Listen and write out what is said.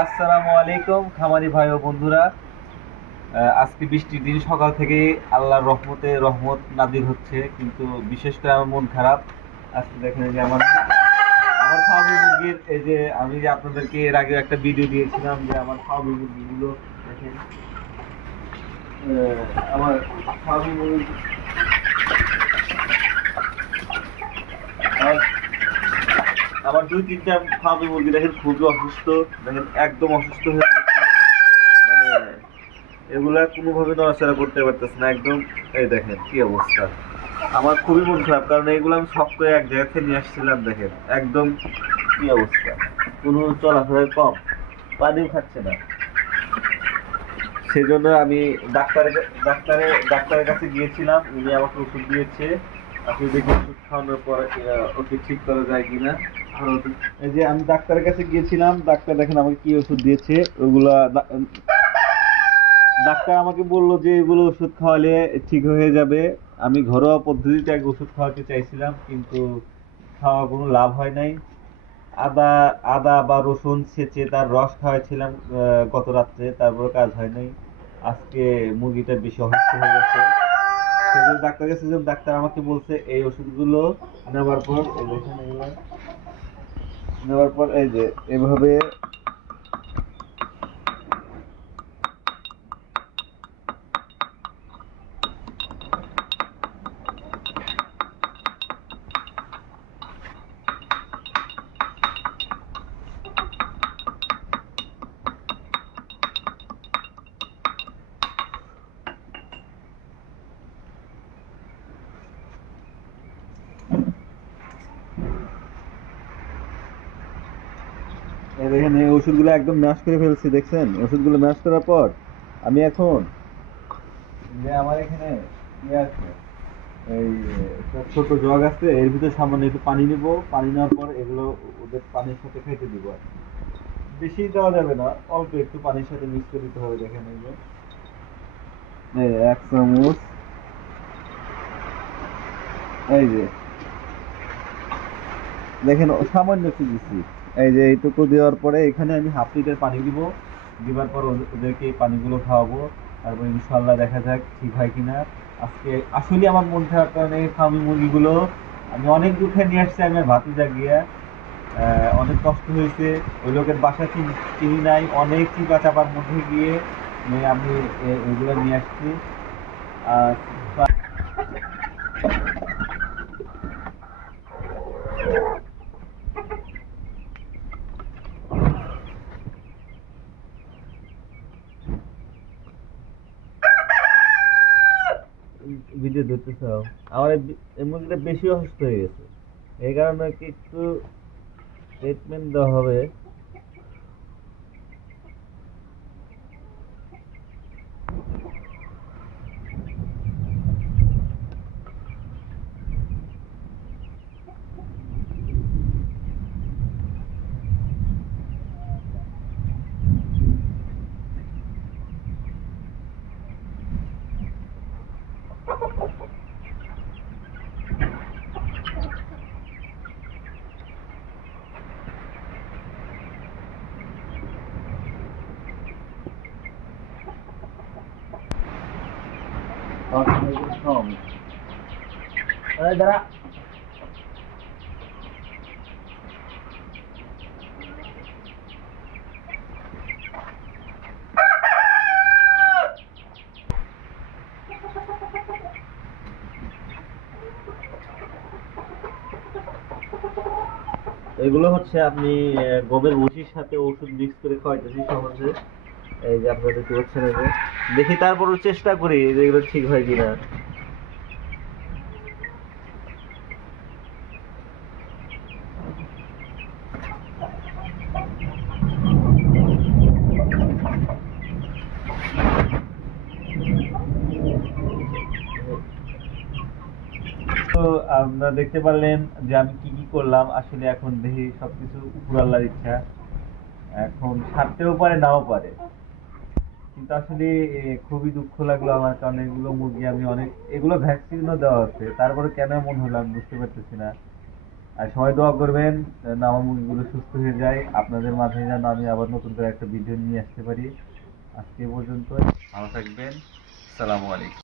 আসসালামু আলাইকুম খামারি ভাই ও বন্ধুরা। আজকে বৃষ্টির দিন, সকাল থেকে আল্লাহর রহমতে রহমত নাজিল হচ্ছে, কিন্তু বিশেষ করে আমার মন খারাপ। আজকে দেখেন এই যে আমার আমার ফার্মি মুরগির, এই যে আমি যে আপনাদেরকে এর আগে একটা ভিডিও দিয়েছিলাম যে আমার ফার্মি মুরগিগুলো দেখেন। আমার ফার্মি মুরগি, আমার আমার দুই তিনটা ফার্মি মুরগি দেখেন খুবই অসুস্থ। দেখেন একদম অসুস্থ হয়ে পড়ছে, মানে এগুলা কোনোভাবে নড়াচড়া করতে পারতেছে না একদম। এই দেখেন কি অবস্থা। আমার খুবই মন খারাপ, কারণ এইগুলো আমি শখ করে এক জায়গা থেকে নিয়ে আসছিলাম। দেখেন একদম কি অবস্থা, কোনো চলাফেরায় কম, পানিও খাচ্ছে না। সেজন্য আমি ডাক্তারের কাছে গিয়েছিলাম, উনি আমাকে ওষুধ দিয়েছে। আপনি দেখি ওষুধ খাওয়ানোর পর ওকে ঠিক করা যায় কিনা। এই যে আমি ডাক্তারের কাছে গিয়েছিলাম, ডাক্তার দেখেন আমাকে কি ওষুধ দিয়েছে। ওগুলা ডাক্তার আমাকে বললো যে এগুলো ওষুধ খাওয়ালে ঠিক হয়ে যাবে। আমি ঘরোয়া পদ্ধতিতে এক ওষুধ খাওয়াতে চাইছিলাম, কিন্তু খাওয়া কোনো লাভ হয় নাই। আদা আদা বা রসুন ছেঁচে তার রস খাওয়াইছিলাম গত রাত্রে, তারপর কাজ হয় নাই। আজকে মুরগিটা বেশি অসুস্থ হয়ে গেছে। সেজন্য ডাক্তার কাছে যখন ডাক্তার আমাকে বলছে এই ওষুধগুলো নেওয়ার পর, এই দেখেন এগুলো নেওয়ার পর এই যে এভাবে এই দেখেন এই ওষুধগুলো একদম ম্যাশ করে ফেলছি, দেখছেন? ওষুধগুলো ম্যাশ করার পর আমি এখন যে আমার এখানে ইয়ে আছে, এই একটা ছোট জগ আছে, এর ভিতরে সামান্য একটু পানি নিব। পানি নেওয়ার পর এগুলো ওদের পানির সাথে খাইতে দিব। আর বেশি দেওয়া যাবে না, অল্প একটু পানির সাথে মিক্স করে দিতে হবে। দেখেন এই যে এক চামচ, এই যে দেখেন সামান্য একটু দিচ্ছি। এই যে এইটুকু দেওয়ার পরে এখানে আমি হাফ লিটার পানি দিব। দিবার পর ওদেরকে এই পানিগুলো খাওয়াবো। তারপর ইনশাল্লাহ দেখা যাক ঠিক হয় কিনা। আজকে আসলে আমার মন খারাপ, কারণ এই ফার্মি মুরগিগুলো আমি অনেক দুঃখে নিয়ে আসছি। আমি আর ভাতিজা গিয়া অনেক কষ্ট হয়েছে। ওই লোকের বাসা চিনি নাই, অনেক চিপা চাপার মধ্যে গিয়ে আমি ওইগুলো নিয়ে আসছি। আর ভিডিও ধরতেছ, আমার এই মুরগিটা বেশি অসুস্থ হয়ে গেছে। এই কারণে কি একটু ট্রিটমেন্ট দেওয়া হবে। দাঁড়া, এগুলো হচ্ছে আপনি গমের ভুসির সাথে ওষুধ মিক্স করে খাওয়াইতেছি সহজে। এই যে আপনারা দেখতে পাচ্ছেন, এই যে দেখি, তারপরও চেষ্টা করি যে এগুলো ঠিক হয় কিনা। তো আপনারা দেখতে পারলেন যে আমি কি কি করলাম। আসলে এখন দেখি সবকিছু উপর আল্লাহর ইচ্ছা, এখন ছাড়তেও পারে নাও পারে। কিন্তু আসলে খুবই দুঃখ লাগলো আমার, কারণ এগুলো মুরগি আমি অনেক, এগুলো ভ্যাকসিনও দেওয়া আছে, তারপরে কেন এমন হলো আমি বুঝতে পারতেছি না। আর সবাই দোয়া করবেন যেন আমার মুরগিগুলো সুস্থ হয়ে যায়, আপনাদের মাঝে যেন আমি আবার নতুন করে একটা ভিডিও নিয়ে আসতে পারি। আজকে এ পর্যন্ত, ভালো থাকবেন, আসসালামু আলাইকুম।